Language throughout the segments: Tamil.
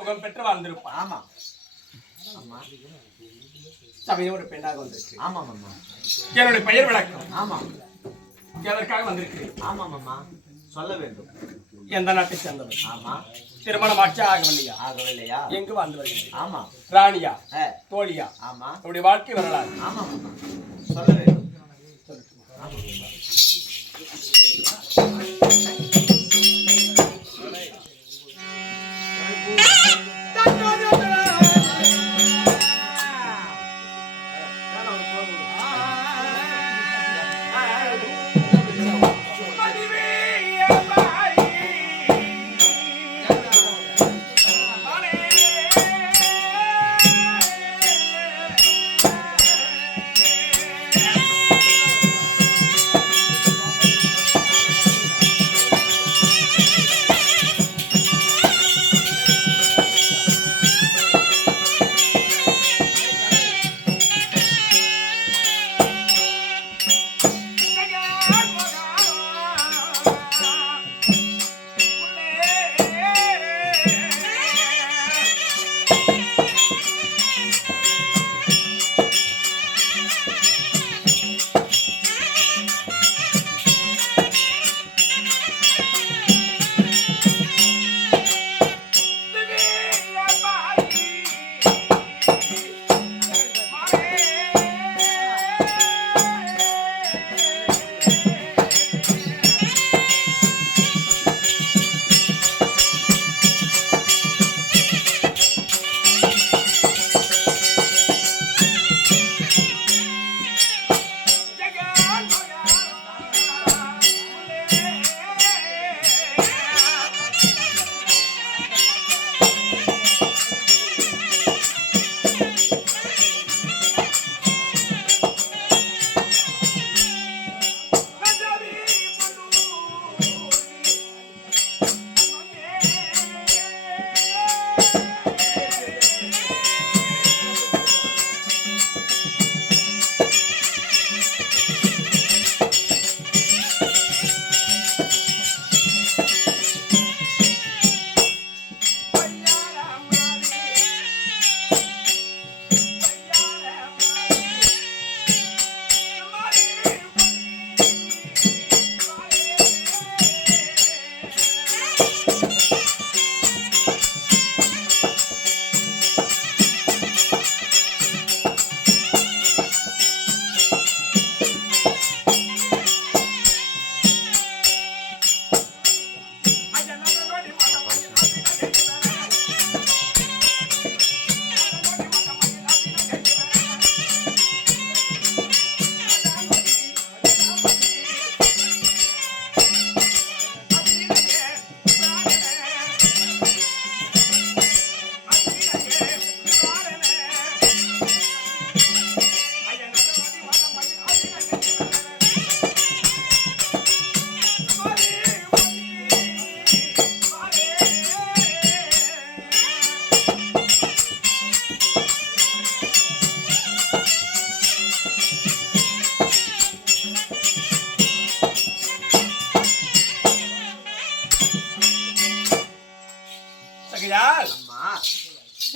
சுகம் பெற்று வாழ்ந்திருப்பான். ஆமா ஆமா. சபையோட பெண்ணாக வந்திருக்கு. ஆமா மாமா. என்னுடைய பெயர் விளக்கம். ஆமா. எதற்காக வந்திருக்கிறேன்? ஆமா மாமா, சொல்ல வேண்டும். எந்த நாட்டை சேர்ந்தவர்? ஆமா. திருமணம் ஆட்சி ஆகவில்லையா? ஆகவில்லையா? எங்கு வாழ்ந்து வருகிறேன்? ஆமா. ராணியா? தோழியா? ஆமா. உங்களுடைய வாழ்க்கை வரலாறு. ஆமா மாமா, சொல்ல வேண்டும். ஆமா மாமா.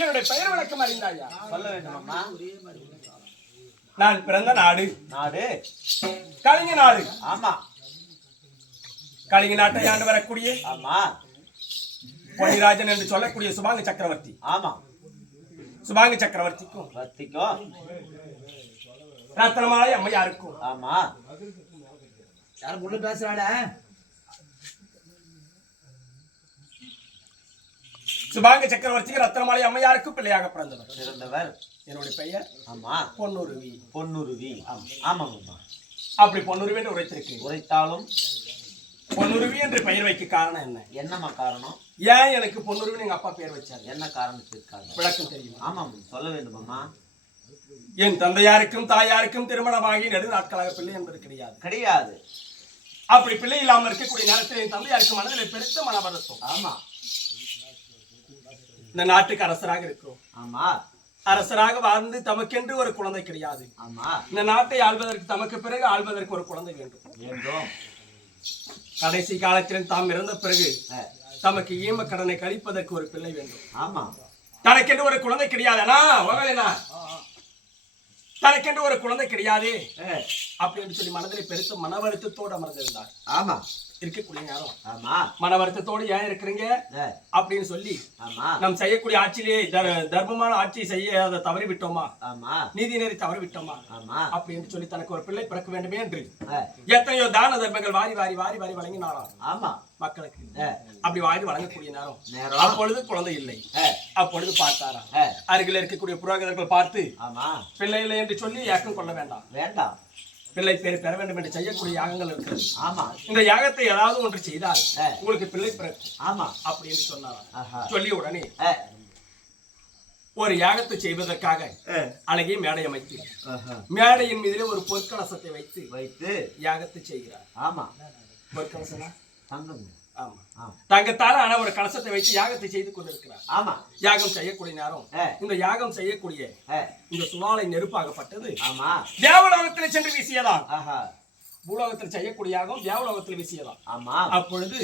என்னுடைய பெயர் விளக்கம் அறிந்தாயா? சொல்ல வேண்டும் அம்மா. நான் பிறந்த நாடு கலிங்க நாடு. ஆமா. கலிங்க நாட்டை ஆண்டு வரக்கூடிய ஆமா பொன்னிராஜன் என்று சொல்லக்கூடிய சுபாங்க சக்கரவர்த்தி. ஆமா. சுபாங்க சக்கரவர்த்திக்கும் ரத்னமாலை அம்மையாருக்கும். ஆமா. யார் முள்ள பேசுறாடா? சுபாங்க சக்கரவர்த்திக்கு ரத்னமாலை அம்மையாருக்கும் பிள்ளையாக பிறந்தவர். என்னுடைய பெயர் ஆமா பொன்னுருவி. பொன்னுருவி. ஆமா ஆமா. அப்படி பொன்னுருவி என்று உரைத்தாலும் பொன்னுருவி என்று பெயர் வைக்க காரணம் என்ன? என்னம்மா காரணம்? ஏன் எனக்கு பொன்னுருவி எங்க அப்பா பேர் வச்சாரு? என்ன காரணத்திற்காக? விளக்கம் தெரியுமா? ஆமா சொல்ல வேண்டும் அம்மா. என் தந்தையாருக்கும் தாயாருக்கும் திருமணமாகி நெடு நாட்களாக பிள்ளை என்பது கிடையாது. அப்படி பிள்ளை இல்லாமல் இருக்கக்கூடிய நேரத்தில் என் தந்தையாருக்கு மனதில் பெருத்த மனவருத்தம். ஆமா. இந்த நாட்டுக்கு அரசராக இருக்கிறோம். ஆமா. அரசராக வாழ்ந்து தமக்கென்று ஒரு குழந்தை கிடையாது. ஆமா. இந்த நாட்டை ஆள்வதற்கு தமக்கு பிறகு ஆள்வதற்கு ஒரு குழந்தை வேண்டும். வேண்டும். கடைசி காலத்தில் தாம் இறந்த பிறகு தமக்கு ஈம கடனை கழிப்பதற்கு ஒரு பிள்ளை வேண்டும். ஆமா. தனக்கென்று ஒரு குழந்தை கிடையாதுனா தனக்கென்று ஒரு குழந்தை கிடையாது அப்படின்னு சொல்லி மனதில் பெருத்த மன வருத்தத்தோடு அமர்ந்திருந்தார். ஆமா. இருக்கக்கூடிய நேரம் ஆமா. மன வருத்தத்தோடு ஏன் இருக்கிறீங்க அப்படின்னு சொல்லி நம் செய்யக்கூடிய ஆட்சியிலே தர்மமான ஆட்சி செய்ய அதை தவறி விட்டோமா, நீதி நெறி தவறி விட்டோமா அப்படின்னு சொல்லி தனக்கு ஒரு பிள்ளை பிறக்க வேண்டுமே என்று எத்தனையோ தான தர்மங்கள் வாரி வாரி வாரி வாரி வழங்கினாராம். ஆமா. மக்களுக்கு அப்படி வாரி வழங்கக்கூடிய நேரம் அப்பொழுது குழந்தை இல்லை. அப்பொழுது பார்த்தாரா அருகில் இருக்கக்கூடிய புரோகிதர்கள் பார்த்து பிள்ளை இல்லை என்று சொல்லி யாருக்கும் கொள்ள வேண்டாம், வேண்டாம், பிள்ளை பேர் பெற வேண்டும் என்று செய்யக்கூடிய யாகங்கள் இருக்கிறது. ஆமா. இந்த யாகத்தை ஏதாவது ஒன்று செய்தால் உங்களுக்கு பிள்ளை பிறக்கும். ஆமா அப்படின்னு சொன்னாராம். சொல்லி உடனே ஒரு யாகத்தை செய்வதற்காக அழகிய மேடை அமைத்து மேடையின் மீதிலே ஒரு பொற்கலசத்தை வைத்து வைத்து யாகத்தை செய்கிறார். ஆமா. பொற்கலசனா தங்கம். ஆமா. தங்கத்தால ஆன ஒரு கலசத்தை வைத்து யாகத்தை செய்து கொண்டிருக்கிறார். ஆமா. யாகம் செய்யக்கூடிய நேரம் இந்த யாகம் செய்யக்கூடிய இந்த சுவாலை நெருப்பாகப்பட்டது. ஆமா. தேவலோகத்தில் சென்று வீசியதான். பூலோகத்தில் செய்யக்கூடிய யாகம் தேவலோகத்தில் வீசியதான். ஆமா. அப்பொழுது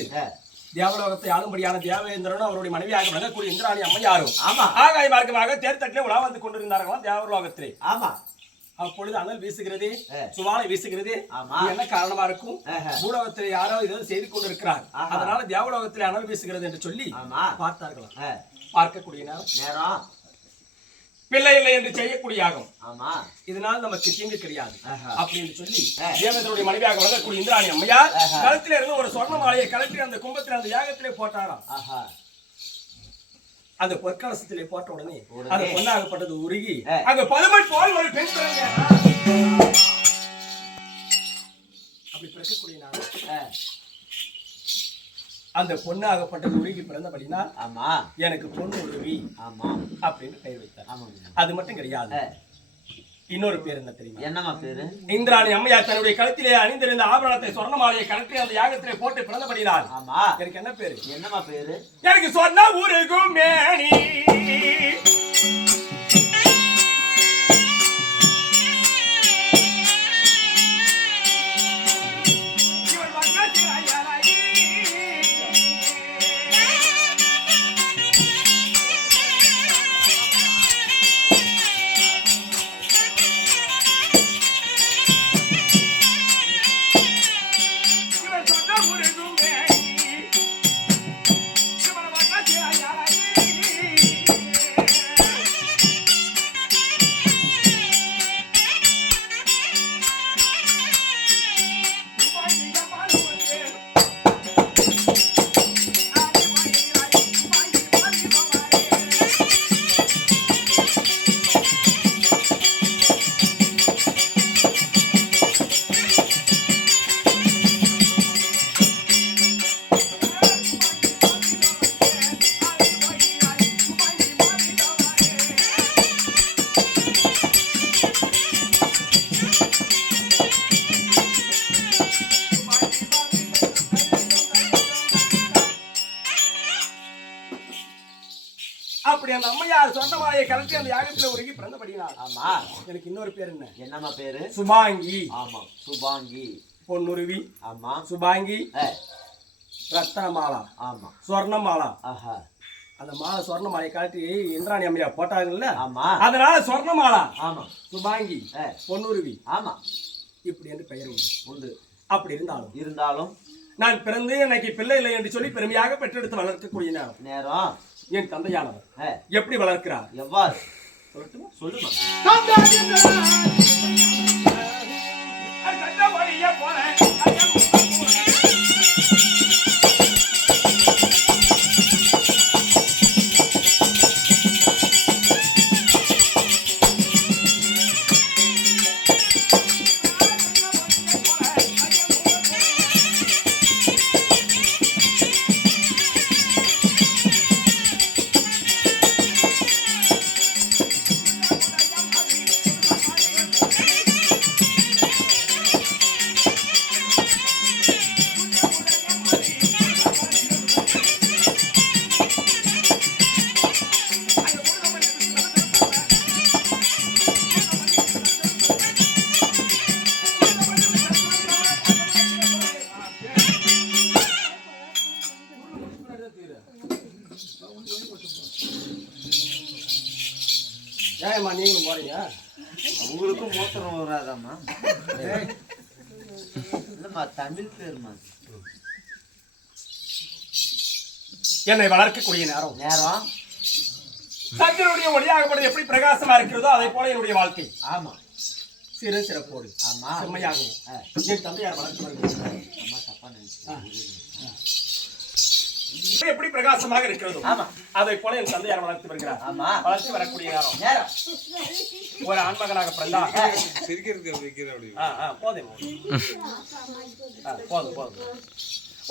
தேவலோகத்தை ஆளும்படியான தேவேந்திரனும் அவருடைய மனைவியாக விளங்கக்கூடிய இந்திராணி அம்மையாரும் ஆமா ஆகாய மார்க்கமாக தேர்தட்டிலே உலா வந்து கொண்டிருந்தார்களாம் தேவலோகத்திலே. ஆமா. அப்பொழுது அனல் வீசுகிறது, சுவாலை வீசுகிறது. என்ன காரணமா இருக்கும்? பூலோகத்தில் யாரோ ஏதோ செய்து கொண்டிருக்கிறார், அதனால தேவலோகத்தில் அனல் வீசுகிறது என்று சொல்லி பார்த்தார்களாம். பார்க்கக்கூடிய நேரம் பிள்ளை இல்லை என்று செய்யக்கூடிய ஆகும். ஆமா. இதனால் நமக்கு தீங்கு கிடையாது அப்படின்னு சொல்லி தேவேந்திரனுடைய மனைவியாக வளரக்கூடிய இந்திராணி அம்மையார் கழுத்தில இருந்து ஒரு சொர்ண மாலையை கலட்டி அந்த கும்பத்தில் அந்த யாகத்திலே போட்டாராம். அந்த பொற்கலசத்திலே போட்ட உடனே அது பொன்னாகப்பட்டது உருகி அங்க பதுமை போல் ஒரு பெண் பிறங்க அப்படி பிறக்கக்கூடிய அந்த பொண்ணாகப்பட்டது உருகி பிறந்தபடினா ஆமா எனக்கு பொண்ணு உருவி ஆமா அப்படின்னு பெயர் வைத்தார். அது மட்டும் கிடையாது, இன்னொரு பேர் என்ன தெரியுமா? என்னமா பேரு? இந்திராணி அம்மையார் தன்னுடைய கழுத்திலே அணிந்திருந்த ஆபரணத்தை சொர்ண மாலையை கலட்டி அந்த யாகத்திலே போட்டு பிறந்தபடினார். ஆமா. எனக்கு என்ன பேரு? என்னமா பேரு? எனக்கு சொன்ன ஊருகும் மேனி அப்படி அந்த அம்மையார் சொந்தமாயை கலட்டி அந்த யாகத்துல உருகி பிறந்தபடினார். ஆமா. எனக்கு இன்னொரு பேர் என்ன? என்னமா பேரு? சுபாங்கி. ஆமா. சுபாங்கி. பொன்னுருவி. ஆமா. சுபாங்கி. ரத்தனமாலா. ஆமா. சொர்ணமாலா. ஆஹா. அந்த மாலை சொர்ண மாலையை காட்டி இந்திராணி அம்மையார் போட்டாங்கல்ல. ஆமா. அதனால சொர்ணமாலா. ஆமா. சுபாங்கி. பொன்னுருவி. ஆமா. இப்படி என்று பெயர் உண்டு. அப்படி இருந்தாலும் நான் பிறந்து எனக்கு பிள்ளை இல்லை என்று சொல்லி பெருமையாக பெற்றெடுத்து வளர்க்கக்கூடிய நேரம் என் தந்தையானவர் எப்படி வளர்க்கிறார்? எவ்வாறு சொல்லுமா? ஏன்மா நீங்களும் போறீங்க? அவங்களுக்கும் மூத்திரம் வராதாம்மா? இல்லம்மா, தமிழ் பேருமா. என்னை வளர்க்கக்கூடிய நேரம் நேரம் சந்திரனுடைய ஒளியாகப்படும் எப்படி பிரகாசமா இருக்கிறதோ அதை போல என்னுடைய வாழ்க்கை. ஆமா, சிறு சிறப்போடு ஆமா, செம்மையாகவும் என் தந்தையார் வளர்த்து வருகிறார். அம்மா தப்பா நினைச்சு எப்படி பிரகாசமாக இருக்கிறதோ ஆமா, அதை போல என் தந்தையார் வளர்த்து வருகிறார். ஆமா, வளர்த்து வரக்கூடிய நேரம் நேரம் ஒரு ஆண்மகனாக பிறந்தா போதும் போதும் போதும்.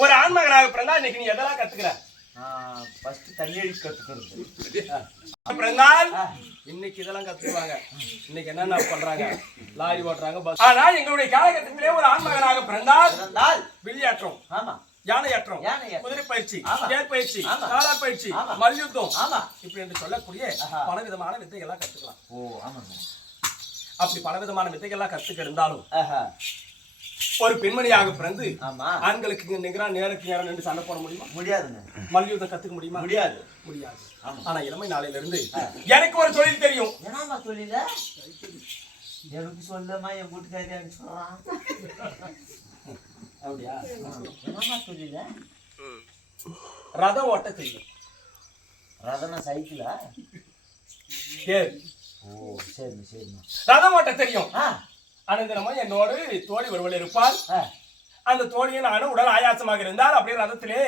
ஒரு ஆண்மகனாக பிறந்தா இன்னைக்கு நீ எதெல்லாம் கத்துக்கிற? ஃபர்ஸ்ட் கையெழு கத்துக்கிறது. பிறந்தால் இன்னைக்கு இதெல்லாம் கத்துக்குவாங்க. இன்னைக்கு என்னென்ன பண்றாங்க? லாரி ஓட்டுறாங்க, பஸ். ஆனா எங்களுடைய காலகட்டத்திலே ஒரு ஆண்மகனாக பிறந்தால் வில்லியாற்றம், ஆமா, யானையாற்றம், குதிரை பயிற்சி, தேர் பயிற்சி, காலா பயிற்சி, மல்யுத்தம், இப்படி என்று சொல்லக்கூடிய பலவிதமான வித்தைகள்லாம் கத்துக்கலாம். ஓ ஆமாங்க. அப்படி பலவிதமான வித்தைகள்லாம் கத்துக்க இருந்தாலும் ஒரு பெண்மணியாக பிறந்து ஆண்களுக்கு நிகரா நேருக்கு நேரம் நின்று சண்டை போட முடியுமா? முடியாதுங்க. மல்யுத்தம் கத்துக்க முடியுமா? முடியாது, முடியாது. ஆனா இளமை நாளையில இருந்து எனக்கு ஒரு தொழில் தெரியும். என்னமா தொழில? எனக்கு சொல்லமா, என் வீட்டுக்காரி சொல்றான். அப்படியா? என்னமா தொழில? ரதம் ஓட்ட தெரியும். ரதனா சைக்கிளா? தேர். ஓ சரிங்க சரிங்க. ரதம் ஓட்ட தெரியும். அனந்தரமா என்னோடு தோழி ஒருவள் இருப்பாள். அந்த தோழியை நானும் உடல் ஆயாசமாக இருந்தால் அப்படியே ரதத்திலே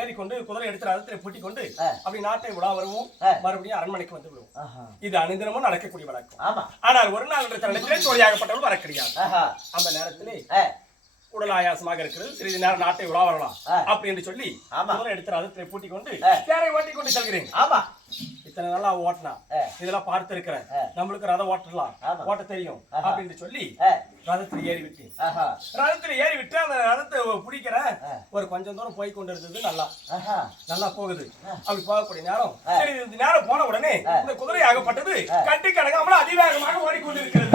ஏறிக்கொண்டு குதிரை எடுத்து ரதத்திலே பூட்டி கொண்டு அப்படி நாட்டை உலா வருவோம். மறுபடியும் அரண்மனைக்கு வந்து விடுவோம். இது அனைந்தினமும் நடக்கக்கூடிய வழக்கம். ஆனால் ஒரு நாள் என்ற தருணத்திலே தோழியாகப்பட்டவள் வர கிடையாது. அந்த நேரத்திலே உடல் ஆயாசமாக இருக்கிறது, சிறிது நேரம் நாட்டை உலா வரலாம் அப்படி என்று சொல்லி குதிரை எடுத்து ரதத்திலே பூட்டி கொண்டு தேரை ஓட்டி கொண்டு செல்கிறேன். இத்தனை நாளா ஓட்டினா இதெல்லாம் பார்த்து இருக்கிறேன், நம்மளுக்கு ரதம் ஓட்டலாம், ஓட்ட தெரியும் அப்படின்னு சொல்லி ரதத்தில் ஏறி விட்டேன். ரதத்தில் ஏறி விட்டு அந்த ரதத்தை பிடிக்கிற ஒரு கொஞ்சம் தூரம் போய் கொண்டு இருந்தது. நல்லா போகுது. அப்படி போகக்கூடிய நேரம் சரி, இந்த நேரம் போன உடனே இந்த குதிரை ஆகப்பட்டது கட்டி கடங்காமல் அதிவேகமாக ஓடிக்கொண்டிருக்கிறது.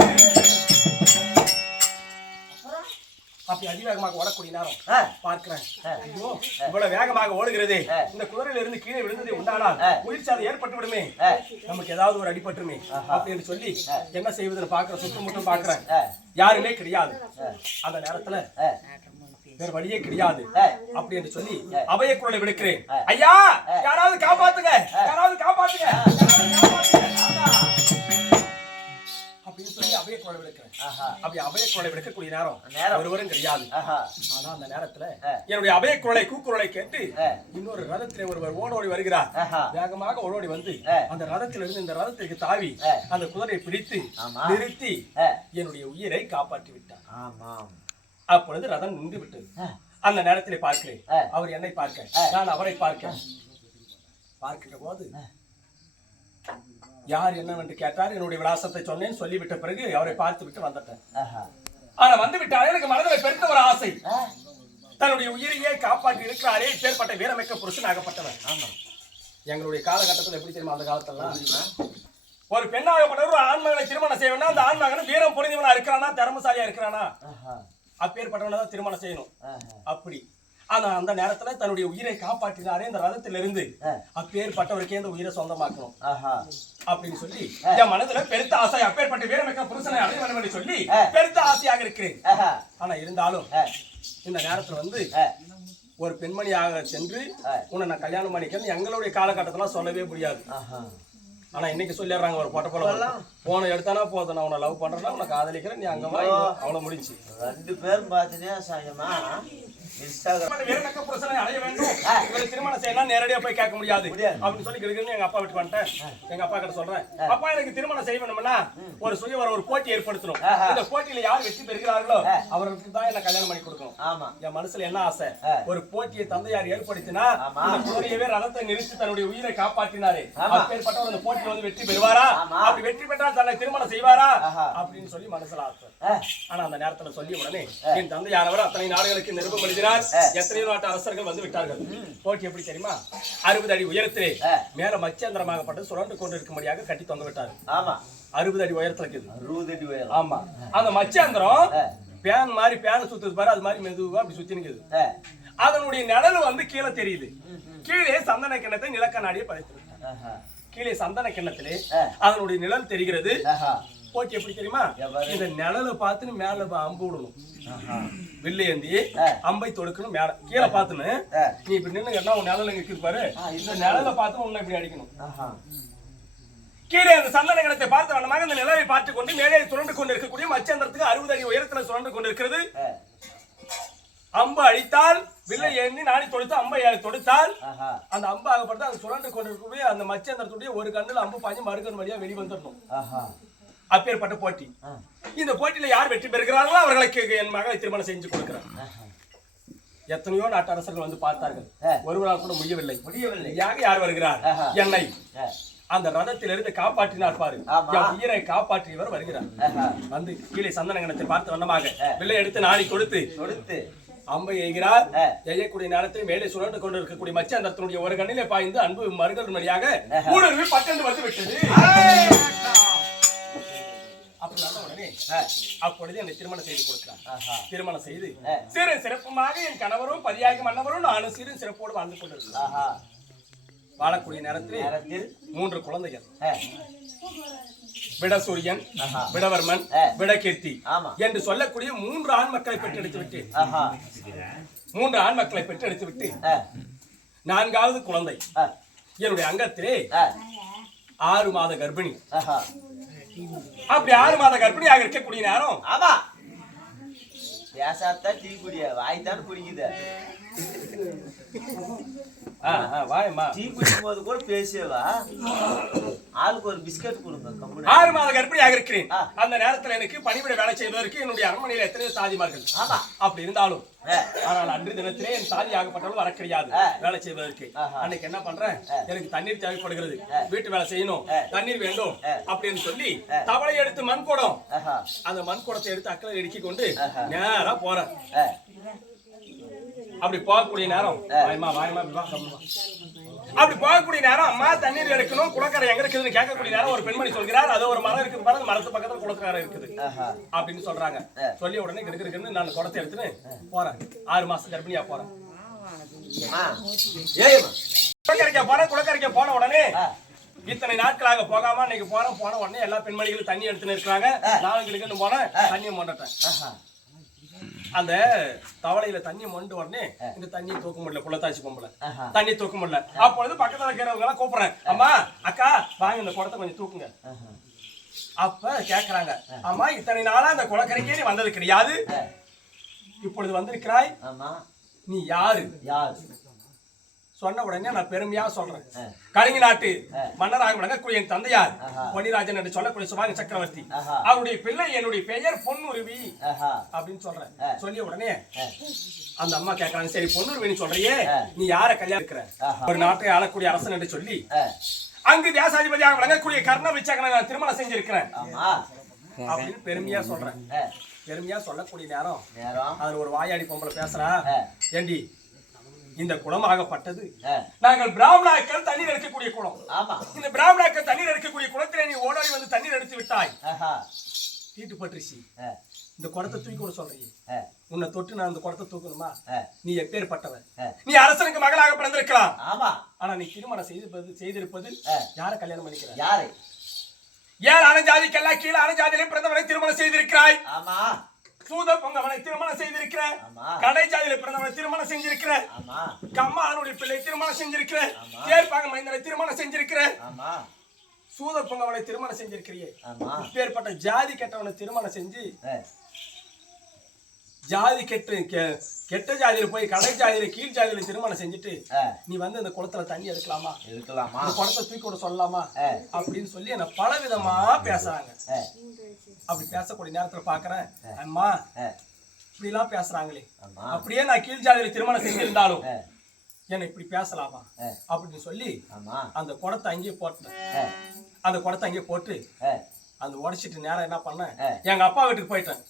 அப்படி அதிவேகமாக ஓடக்கூடிய நேரம் பார்க்கிறேன், ஐயோ இவ்வளவு வேகமாக ஓடுகிறது, இந்த குதிரையில இருந்து கீழே விழுந்ததை உண்டானால் உயிர் சாதம் ஏற்பட்டு விடுமே, நமக்கு ஏதாவது ஒரு அடிபட்டுமே அப்படின்னு சொல்லி என்ன செய்வதுன்னு பாக்குறேன். சுற்றுமுற்றும் பாக்குறேன், யாருமே கிடையாது. அந்த நேரத்துல வேற வழியே கிடையாது அப்படி என்று சொல்லி அபய குரலை விடுக்கிறேன். ஐயா யாராவது காப்பாத்துங்க, யாராவது காப்பாத்துங்க, யாராவது காப்பாத்துங்க அப்படின்னு சொல்லி அபய குரலை விடுக்கிறேன். அப்படி அபய குரலை விடுக்கக்கூடிய நேரம் ஒருவரும் கிடையாது. ஆனா அந்த நேரத்துல என்னுடைய அபய குரலை கூக்குரலை கேட்டு இன்னொரு ரதத்திலே ஒருவர் ஓடோடி வருகிறார். வேகமாக ஓடோடி வந்து அந்த ரதத்திலிருந்து இந்த ரதத்திற்கு தாவி அந்த குதிரையை பிடித்து நிறுத்தி என்னுடைய உயிரை காப்பாற்றி விட்டார். அப்பொழுது ரதம் நின்று விட்டது. அந்த நேரத்திலே பார்க்கிறேன், அவர் என்னை பார்க்க, நான் அவரை பார்க்கிற போது யார் என்னவென்று கேட்டார். என்னுடைய விலாசத்தை சொன்னேன். சொல்லிவிட்ட பிறகு அவரை பார்த்து விட்டு வந்துட்டேன். ஆனா வந்து விட்டார். எனக்கு மனதில் பெருத்த ஒரு ஆசை, தன்னுடைய உயிரையே காப்பாற்றி இருக்கிறாரே பேர்பட்ட வீரமிக்க புருஷனாகப்பட்டவர். எங்களுடைய காலகட்டத்தில் எப்படி தெரியுமா, அந்த காலத்துல ஒரு பெண்ணாகப்பட்டவர் ஒரு ஆண்மகனை திருமணம் செய்யணும்னா அந்த ஆண்மகன் வீரம் புரிந்தவனா இருக்கிறானா, திறமசாலியா இருக்கிறானா, அப்பேற்பட்டவனை தான் திருமணம் செய்யணும். அப்படி ஆனா அந்த நேரத்துல தன்னுடைய உயிரை காப்பாற்றினாரே இந்த ரதத்திலிருந்து அப்பேற்பட்டவருக்கே இந்த உயிரை சொந்தமாக்கணும் அப்படின்னு சொல்லி என் மனதுல பெருத்த ஆசை, அப்பேற்பட்ட வீரமிக்க புருஷனை அடைய வேண்டும் என்று சொல்லி பெருத்த ஆசையாக இருக்கிறேன். ஆனா இருந்தாலும் இந்த நேரத்துல வந்து ஒரு பெண்மணியாக சென்று உன்னை நான் கல்யாணம் பண்ணிக்கிறேன் எங்களுடைய காலகட்டத்துல சொல்லவே முடியாது. ஆனா இன்னைக்கு சொல்லிடுறாங்க, ஒரு பொட்ட போல போன எடுத்தானா போதும், நான் உன்னை லவ் பண்றேன்னா உன்னை காதலிக்கிறேன், நீ அங்க வா, அவ்வளவு முடிச்சு. 2 பேரும் பாத்தீங்கன்னா சாயமா திருமணம் செய்யலாம் நேரடியா போய் கேட்க முடியாது அப்படின்னு சொல்லி எங்க அப்பா வீட்டுக்கு வந்துட்டேன். எங்க அப்பா கிட்ட சொல்றேன், அப்பா எனக்கு திருமணம் செய்யணும்னா ஒரு ஒரு போட்டி ஏற்படுத்தணும், இந்த போட்டியில யார் வெற்றி பெறுகிறார்களோ அவர்களுக்கு தான் என்ன கல்யாணம் பண்ணி கொடுக்கணும். என் மனசுல என்ன ஆசை, ஒரு போட்டியை தந்தையார் ஏற்படுத்தினா இந்த குதிரையவே ரதத்தை நிறுத்தி தன்னுடைய உயிரை காப்பாற்றினாரே, அப்பேற்பட்டவர் அந்த போட்டியில வந்து வெற்றி பெறுவாரா, அப்படி வெற்றி பெற்றால் தன்னை திருமணம் செய்வாரா அப்படின்னு சொல்லி மனசுல ஆசை. ஆனா அந்த நேரத்துல சொல்லி உடனே என் தந்தையானவர் அத்தனை நாடுகளுக்கு நிருபம் எழுதினார். எத்தனையோ நாட்டு அரசர்கள் வந்து விட்டார்கள். போட்டி எப்படி தெரியுமா, 60 அடி உயரத்திலே மேல மச்சேந்திரமாகப்பட்டு சுழண்டு கொண்டிருக்கும்படியாக கட்டி தொங்க விட்டாரு. 60 அடி உயரத்துல இருக்குது. 60 அடி உயரம். ஆமா, அந்த மச்சேந்திரம் பேன் மாதிரி பேன் சுத்துது பாரு, அது மாதிரி மெதுவா அப்படி சுத்தி நிக்குது. அதனுடைய நிழல் வந்து கீழே தெரியுது. கீழே சந்தன கிணத்தை நிலக்கண்ணாடியை படைத்து விட்டார். கீழே சந்தன கிண்ணத்திலே அதனுடைய நிழல் தெரிகிறது. போட்டி எப்படி தெரியுமா? இந்த நிழலை பார்த்துன்னு மேல அம்பு விடணும். வில்லு ஏந்தி அம்பை தொடுக்கணும். மேல கீழே பார்த்துன்னு நீ இப்படி நின்னுங்கன்னா உன் நிழல் இருக்கு பாரு, இந்த நிழலை பார்த்து உன்னை இப்படி அடிக்கணும். கீழே அந்த சந்தன கிணத்தை பார்த்த வண்ணமாக இந்த நிழலை பார்த்து கொண்டு மேலே சுழன்று கொண்டு இருக்கக்கூடிய மச்சந்திரத்துக்கு 60 அடி உயரத்தில் சுழன்று கொண்டிருக்கிறது. அம்பு அடித்தால் வில்லை எண்ணி நாடி தொடுத்து அம்பை தொடுத்தால் அந்த அம்பு ஆகப்பட்டு அது சுழன்று கொண்டிருக்கக்கூடிய அந்த மச்சந்திரத்துடைய ஒரு கண்ணுல அம்பு பாஞ்சு மறுகண் வழியா வெளிவந்துடணும். அப்பேற்பட்ட போட்டி. இந்த போட்டியில யார் வெற்றி பெறுகிறார்களோ அவர்களுக்கு என் மகளை திருமணம் செஞ்சு கொடுக்கிறார். எத்தனையோ நாட்டு அரசர்கள் வந்து பார்த்தார்கள், ஒருவரால் கூட முடியவில்லை. யார் வருகிறார்? என்னை அந்த ரதத்திலிருந்து காப்பாற்றினார் பாரு, உயிரை காப்பாற்றியவர் வருகிறார். வந்து கீழே சந்தன கிணத்தை பார்த்த வண்ணமாக வில்லை எடுத்து நாடி கொடுத்து அம்பை எய்கிறார். எய்யக்கூடிய நேரத்தில் மேலே சுழன்று கொண்டு இருக்கக்கூடிய மச்சந்திரத்தினுடைய ஒரு கண்ணிலே பாய்ந்து அன்பு மறுகள் வழியாக ஊடுருவி பட்டென்று வந்து விட்டது. அப்பொழுது என்னை திருமணம் செய்து கொடுக்கிறார். திருமணம் செய்து சிறு சிறப்புமாக என் கணவரும் பதியாகி மன்னவரும் நானும் சிறு சிறப்போடு வாழ்ந்து கொண்டிருக்கிறோம். வாழக்கூடிய நேரத்தில் 3 குழந்தைகள், விடசூரியன், விடவர்மன், விடகீர்த்தி என்று சொல்லக்கூடிய 3 ஆண் மக்களை பெற்றெடுத்து விட்டு 3 ஆண் மக்களை பெற்றெடுத்து விட்டு 4வது குழந்தை என்னுடைய அங்கத்திலே 6 மாத கர்ப்பிணி. அப்படி 6 மாத கர்ப்பிணியாக இருக்கக்கூடிய நேரம் பேசாத்தான் டீ குடியா, வாய்தான் குடிக்குது. டீ குடிக்கும் போது கூட பேசுவா, ஆளுக்கு ஒரு பிஸ்கட் கொடுங்க. 6 மாத கர்ப்பிணியாக இருக்கிறேன். அந்த நேரத்தில் எனக்கு பணிவிட வேலை செய்வதற்கு என்னுடைய அரண்மனையில் எத்தனையோ தாதிமார்கள். அப்படி இருந்தாலும் ஆனால் அன்று தினத்திலே என் தாதி ஆகப்பட்டாலும் வர கிடையாது வேலை செய்வதற்கு. அன்னைக்கு என்ன பண்றேன், எனக்கு தண்ணீர் தேவைப்படுகிறது, வீட்டு வேலை செய்யணும், தண்ணீர் வேண்டும் அப்படின்னு சொல்லி தவளை எடுத்து மண் குடம், அந்த மண் குடத்தை எடுத்து அக்கலை இடுக்கி கொண்டு நேரா போறேன். அப்படி போகக்கூடிய நேரம் அப்படி போகக்கூடிய நேரம் அம்மா தண்ணீர் எடுக்கணும், குளக்கரை எங்க இருக்குதுன்னு கேட்கக்கூடிய நேரம் ஒரு பெண்மணி சொல்கிறார், அது ஒரு மரம் இருக்குது பாருங்க, மரத்து பக்கத்துல குளக்கரை இருக்குது அப்படின்னு சொல்றாங்க. சொல்லி உடனே கிடக்குன்னு நான் குடத்தை எடுத்துன்னு போறேன். 6 மாசம் கர்ப்பிணியா போறேன். குளக்கரைக்க போன உடனே இத்தனை நாட்களாக போகாம இன்னைக்கு போன உடனே எல்லா பெண்மணிகளும் தண்ணி எடுத்துன்னு இருக்கிறாங்க. நானும் கிடக்குன்னு போனேன், தண்ணியை மொண்டட்டேன். அந்த தவளையில தண்ணி மொண்டு உடனே இந்த தண்ணியை தூக்க முடியல, புள்ளத்தாச்சி பொம்பளை தண்ணி தூக்க முடியல. அப்பொழுது பக்கத்துல இருக்கிறவங்க எல்லாம் கூப்பிடுறேன், அம்மா அக்கா வாங்க இந்த குடத்தை கொஞ்சம் தூக்குங்க. அப்ப கேக்குறாங்க, அம்மா இத்தனை நாளா அந்த குளக்கரைக்கே நீ வந்தது கிடையாது, இப்பொழுது வந்திருக்கிறாய், நீ யாரு? சொன்ன உடனே நான் பெருமையா சொல்றேன், கலிங்க நாட்டு மன்னராக விளங்கக்கூடிய என் தந்தையார் பொன்னிராஜன் என்று சொல்லக்கூடிய சுபாங்க சக்கரவர்த்தி, அவருடைய பிள்ளை என்னுடைய பெயர் பொன்னுருவி அப்படின்னு சொல்றேன். சொல்லிய உடனே அந்த அம்மா கேட்கறாங்க, சரி பொன்னுருவின்னு சொல்றியே, நீ யார கல்யாணம் இருக்கிற? ஒரு நாட்டை ஆளக்கூடிய அரசன் என்று சொல்லி அங்கு தேசாதிபதியாக விளங்கக்கூடிய கர்ண விச்சகனை நான் திருமணம் செஞ்சிருக்கிறேன் அப்படின்னு பெருமையா சொல்றேன். பெருமையா சொல்லக்கூடிய நேரம் அதுல ஒரு வாயாடி பொம்பளை பேசுறா, ஏண்டி இந்த குளமாகப்பட்டது நாங்கள் பிராமணாக்கள் தண்ணீர் எடுக்கக்கூடிய குளம். இந்த பிராமணாக்கள் தண்ணீர் எடுக்கக்கூடிய குளத்திலே நீ ஓடாடி வந்து தண்ணீர் எடுத்து விட்டாய், தீட்டு பற்றிச்சு, இந்த குடத்தை தூக்கி கூட சொல்றீங்க, உன்னை தொட்டு நான் இந்த குடத்தை தூக்கணுமா? நீ எப்பேற்பட்டவன்? நீ அரசனுக்கு மகளாக பிறந்திருக்கலாம், ஆனா நீ திருமணம் செய்திருப்பது யாரை கல்யாணம் பண்ணிக்கிற? யாரு? ஏன் அனஜாதிக்கெல்லாம் கீழே அனஜாதியிலே பிறந்தவனை திருமணம் செய்திருக்கிறாய்? சூத பொங்கவனை திருமணம் செய்திருக்கிறேன், கடை ஜாதியில பிறந்தவனை திருமணம் செஞ்சிருக்கிறேன், கம்மானுடைய பிள்ளை திருமணம் செஞ்சிருக்கிறேன், தேர்ப்பாக மைந்தனை திருமணம் செஞ்சிருக்கிறேன், சூத பொங்கவனை திருமணம் செஞ்சிருக்கிறியே, இப்பேற்பட்ட ஜாதி கெட்டவனை திருமணம் செஞ்சு ஜாதி கெட்ட ஜாதியில போய் கடை ஜாதியில கீழ் ஜாதியில திருமணம் செஞ்சுட்டு நீ வந்து இந்த குளத்துல தண்ணி எடுக்கலாமா, இந்த குளத்தை தூக்கி கூட சொல்லலாமா அப்படின்னு சொல்லி என்ன பல விதமா பேசுறாங்க. அப்படி பேசக்கூடிய நேரத்துல பாக்குறேன், அம்மா இப்படி எல்லாம் பேசுறாங்களே, அப்படியே நான் கீழ் ஜாதியில திருமணம் செஞ்சிருந்தாலும் என்ன இப்படி பேசலாமா அப்படின்னு சொல்லி அந்த குடத்தை அங்கேயே போட்டேன். அந்த குடத்தை அங்கேயே போட்டு அந்த உடைச்சிட்டு நேரம் என்ன பண்ணேன், எங்க அப்பா வீட்டுக்கு போயிட்டேன்.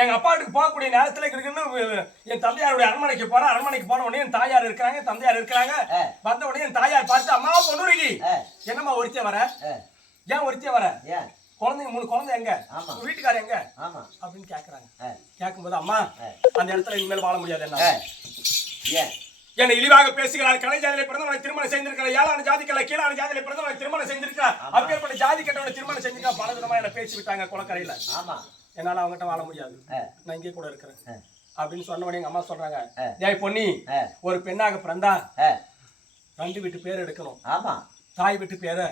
எங்க அப்பா வீட்டுக்கு போகக்கூடிய நேரத்துல என் தந்தையாருடைய அரண்மனைக்கு போறேன். அரண்மனைக்கு போன உடனே என் தாயார் இருக்கிறாங்க, தந்தையார் இருக்கிறாங்க. வந்த உடனே என் தாயார் பார்த்து, அம்மா பொண்ணுருகி என்னம்மா ஒருத்திய வர? ஏன் ஒருத்திய வர? குழந்தைங்க 3 குழந்தை எங்க? வீட்டுக்காரர் எங்க அப்படின்னு கேக்குறாங்க. கேட்கும்போது, அம்மா அந்த இடத்துல இனிமேல் வாழ முடியாது, என்ன என்னை இழிவாக பேசுகிறார். கடை ஜாதியிலே பிறந்தவனை திருமணம் செய்திருக்கிறார். ஏழான ஜாதிக்கல்ல கீழான ஜாதியிலே பிறந்தவனை திருமணம் செய்திருக்கிறார். அப்பேற்பட்ட ஜாதி கட்டவனை திருமணம் செஞ்சிருக்கா. பல விதமா என்ன பேசி விட்டாங்க குளக்கரையில. ஆமா, என்னால அவங்ககிட்ட வாழ முடியாது, நான் இங்கே கூட இருக்கிறேன் அப்படின்னு சொன்னவனே எங்க அம்மா சொல்றாங்க, ஏய் பொன்னி, ஒரு பெண்ணாக பிறந்தா 2 வீட்டு பேர் எடுக்கணும். ஆமா, தாய் வீட்டு பேரை